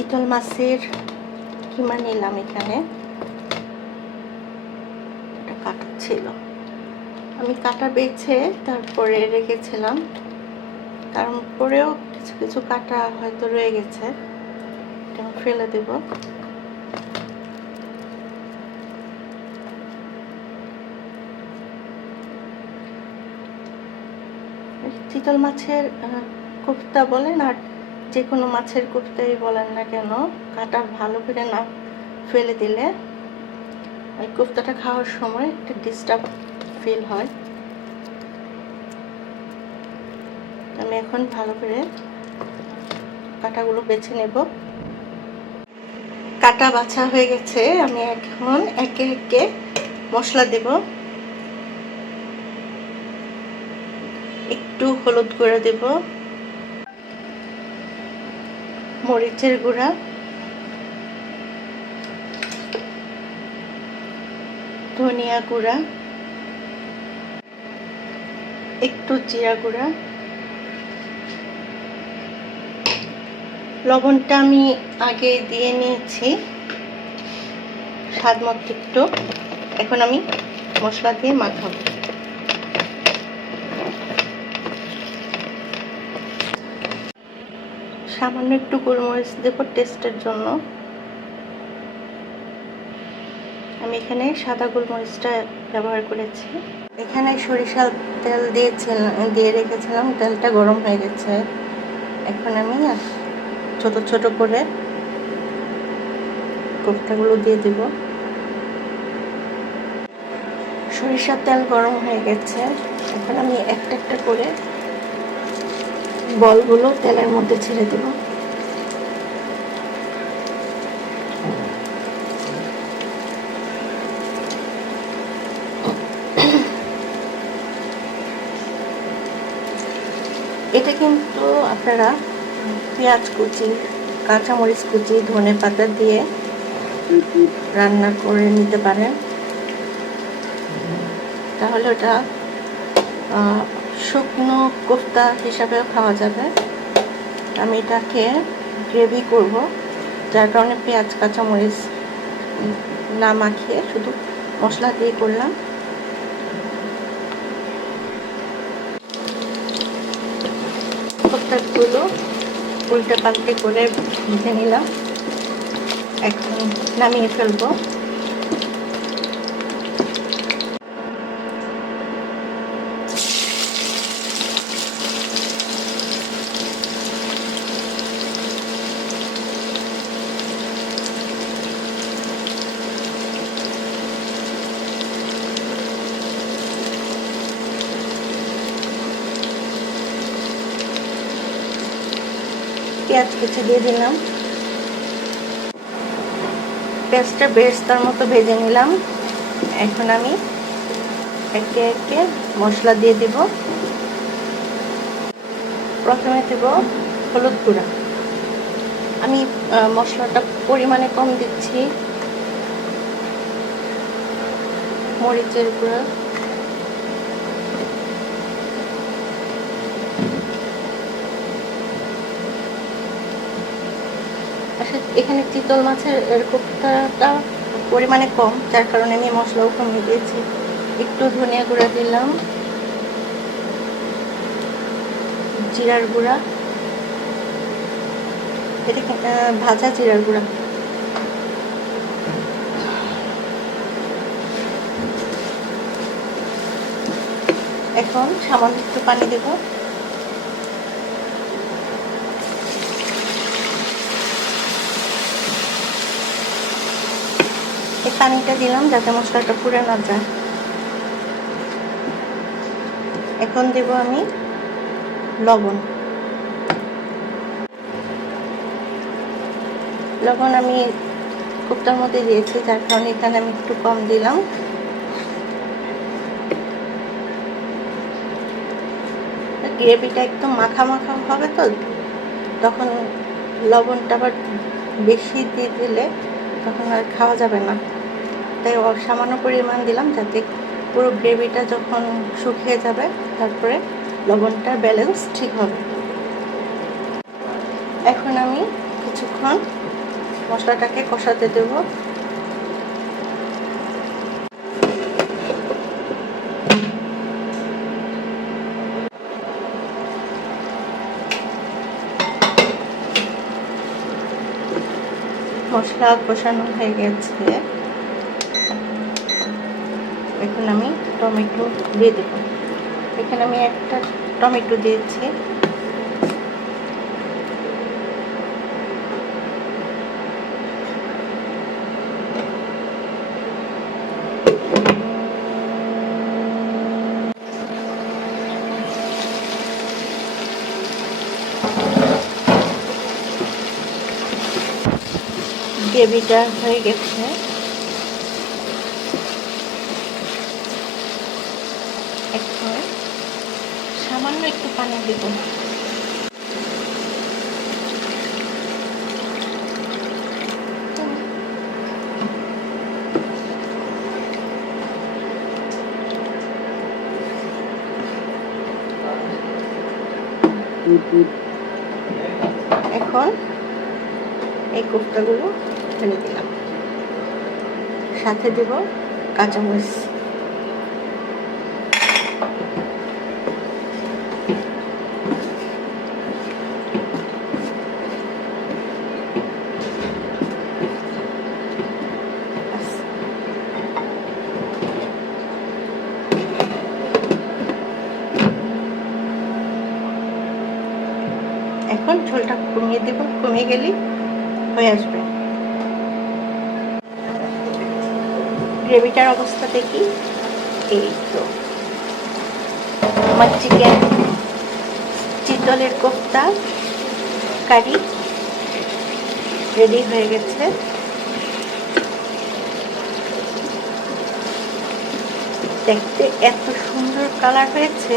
চিতল মাছের কিমা নিলাম। এখানে এটা কাটা ছিল, আমি কাটা বেছে তারপরে রেখেছিলাম, কারণ পরেও কিছু কিছু কাটা হয়তো রয়ে গেছে, এটা আমি ফেলে দেব। চিতল মাছের কোফতা বলেন আর যে কোনো মাছের কোফতাই বলেন না কেন, কাটা ভালো করে না ফেলে দিলে ওই কোফতাটা খাওয়ার সময় একটা ডিস্টার্ব ফিল হয়। আমি এখন ভালো করে কাটাগুলো বেছে নেব। কাটা বাছা হয়ে গেছে, আমি এখন একে একে মশলা দেব। একটু হলুদ গুঁড়া দেব, মরিচের গুঁড়া, ধনিয়া গুঁড়া, একটু জিরা গুঁড়া, লবণটা আমি আগে দিয়ে নিয়েছি স্বাদ মতো একটু। এখন আমি মশলা দিয়ে মাখাবো। সামান্য একটু গোলমরিচ দেব টেস্টের জন্য। আমি এখানে সাদা গোলমরিচটা ব্যবহার করেছি। এখানে সরিষার তেল দিয়ে রেখেছিলাম, তেলটা গরম হয়ে গেছে। এখন আমি ছোট ছোট করে কোফতাগুলো দিয়ে দেব। সরিষার তেল গরম হয়ে গেছে, এখন আমি একটা একটা করে বলগুলো তেলের মধ্যে ছেড়ে দেব। এটা কিন্তু আপনারা পেঁয়াজ কুচি, কাঁচামরিচ কুচি, ধনেপাতা দিয়ে রান্না করে নিতে পারেন, তাহলে ওটা শুকনো কোফতা হিসাবেও খাওয়া যাবে। আমি এটাকে গ্রেভি করব, যার কারণে পেঁয়াজ কাঁচামরিচ না মাখিয়ে শুধু মশলা দিয়ে করলাম। কোফতাগুলো উল্টে পাল্টে করে ভেজে নিলাম, এখন নামিয়ে ফেলবো। পেঁয়াজ কুচি দিয়ে দিলাম, পেঁয়াজটা বেরেস্তার মতো ভেজে নিলাম। এখন আমি একে একে মশলা দিয়ে দেব। প্রথমে দেব হলুদ গুঁড়া, আমি মশলাটা পরিমাণে কম দিচ্ছি। মরিচের গুঁড়া, এখানে চিতল মাছের কোফতাটা পরিমাণে কম, যার কারণে আমি মশলাও কমিয়ে দিয়েছি। একটু ধনিয়া গুঁড়া দিলাম, জিরার গুঁড়া, এটা ভাজা জিরার গুঁড়া। এখন সামান্য একটু পানি দেব। এই পানিটা দিলাম যাতে মশলাটা পুড়ে না যায়। এখন দেব আমি লবণ। লবণ আমি কোফতার মধ্যে দিয়েছি, যার কারণে এখানে আমি একটু কম দিলাম। গ্রেভিটা একদম মাখা মাখা হবে, তো তখন লবণটা আবার বেশি দিয়ে দিলে তখন আর খাওয়া যাবে না, তাই সামান্য পরিমাণ দিলাম, যাতে পুরো গ্রেভিটা যখন শুকিয়ে যাবে তারপরে লবণটার ব্যালেন্স ঠিক হবে। এখন আমি কিছুক্ষণ মশলাটাকে কষাতে দেব। মশলা কষানো হয়ে গেছে, এখন আমি টমেটো দিয়ে দেব। এখানে আমি একটা টমেটো দিয়েছি। গ্রেভিটা হয়ে গেছে, এখন সামান্য একটু পানি দেব। এখন এই কোফতাগুলো ঢেলে দিলাম, সাথে দেব কাঁচামরিচ। এখন ঝোলটা কমিয়ে দেব, কমিয়ে গেলেই হয়ে আসবে। গ্রেভিটার অবস্থা দেখি, এই তো আমার চিতলের কোফতা কারি রেডি হয়ে গেছে। দেখতে এত সুন্দর কালার হয়েছে,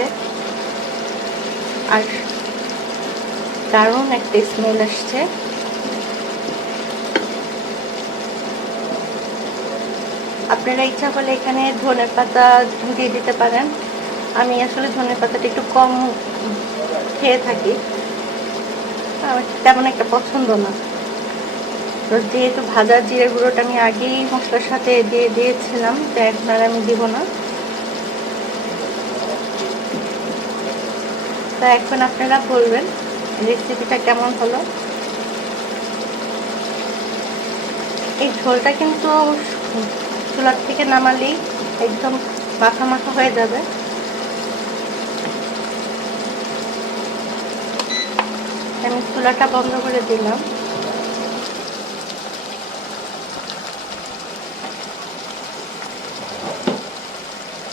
আর দারুণ একটা স্মেল আসছে। আপনারা ইচ্ছা করলে এখানে ধনেপাতা দিয়ে দিতে পারেন। আমি আসলে ধনেপাতাটা একটু কম খেয়ে থাকি, আমার তেমন একটা পছন্দ না। তো যেহেতু ভাজা জিরে গুঁড়োটা আমি আগেই মশলার সাথে দিয়ে দিয়েছিলাম, তো এখন আর আমি দিব না। তো এখন আপনারা বলবেন রেসিপিটা কেমন হলো। এই ঝোলটা কিন্তু চুলার থেকে নামালেই একদম মাখা মাখা হয়ে যাবে। আমি চুলাটা বন্ধ করে দিলাম।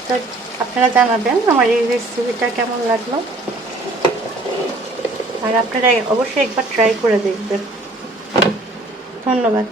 তো আপনারা জানাবেন আমার এই রেসিপিটা কেমন লাগলো, আর আপনারা অবশ্যই একবার ট্রাই করে দেখবেন। ধন্যবাদ।